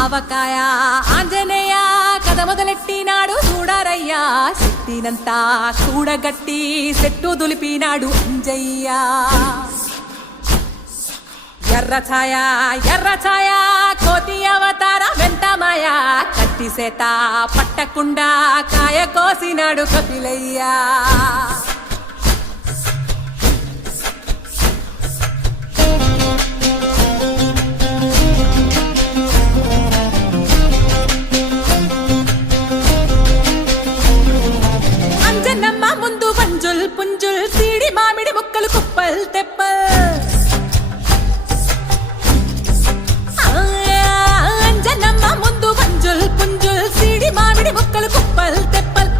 ఆవకాయ ఆంజనేయ కథ మొదలెట్టినాడు చూడారయ్యా శక్తినంతా కూడగట్టి చెట్టు దులిపినాడు అంజయ్య ఎర్ర ఛాయ కోతి అవతార వెంటమాయ కత్తి సేత పట్టకుండా కాయ కోసినాడు కపిలయ్యా అంజనమ్మ ముందు పంజుల్ పుంజుల్ సీడి మామిడి ముక్కలు కుప్పల్ తెప్పల్ ముక్కలు కుప్పల్ తెప్పల్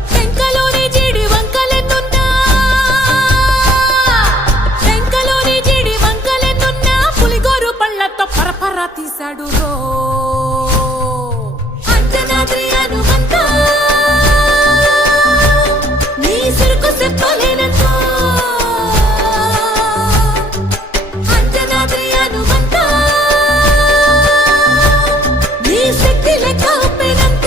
టెంకలోని జీడి వంకలెన్నున్నా పులిగోరు పళ్ళతో పరపర తీశాడు రో అంజనాద్రి హనుమంత నీ సిరుకు చెప్పలేనంత అంజనాద్రి హనుమంత నీ శక్తి లెక్క ఉప్పెనంత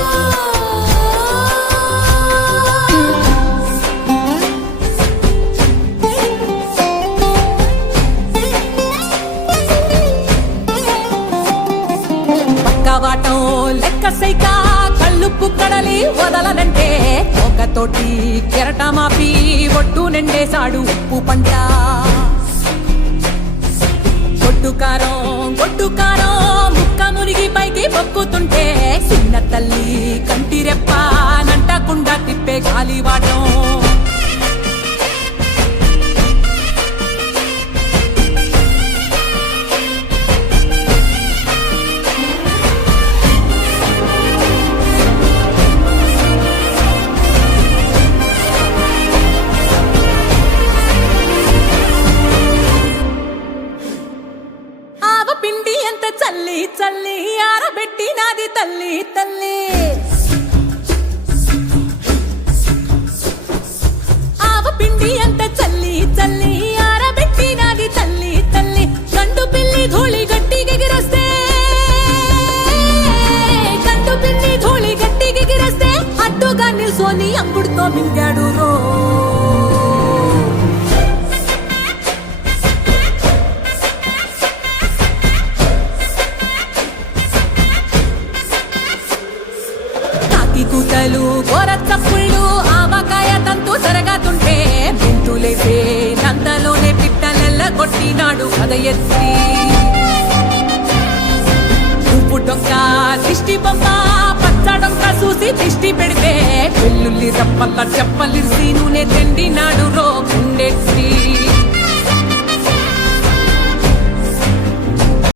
వాటం లెక్క సైకా కళ్ళుప్పు కడలి వదలనంటే ఒకతోటి కెరటమాపి ఒట్టు నిండేశాడు ఉప్పు పంట గొడ్డు కారం ముక్క మునిగి పైకి మొక్కుతుంటే చిన్న తల్లి కంటి రెప్ప నంటకుండా తిప్పే గాలివాటం పిండి ఎంత చల్లి ఆరబెట్టి నాది తల్లి ఆవ పిండి ఎంత చల్లి ఆరబెట్టి నాది తల్లి గండు పిల్లి ధూళి గట్టిగెగిరస్తే అడ్డుగా నిల్సోని అంగుడుతో మింగాడు రో కూతలు గోర చప్పుళ్ళు ఆవకాయ తంతు జరగతుంటే మెంతులేసే నందలోనే పిట్టలెల్ల కొట్టినాడు కథ ఎత్తి ఉప్పు డొక్క దిష్టి బొమ్మ పచ్చడొక్క చూసి దిష్టి పెడితే వెల్లుల్లి రప్పల్ల చెప్పలిసి నూనె తెండినాడు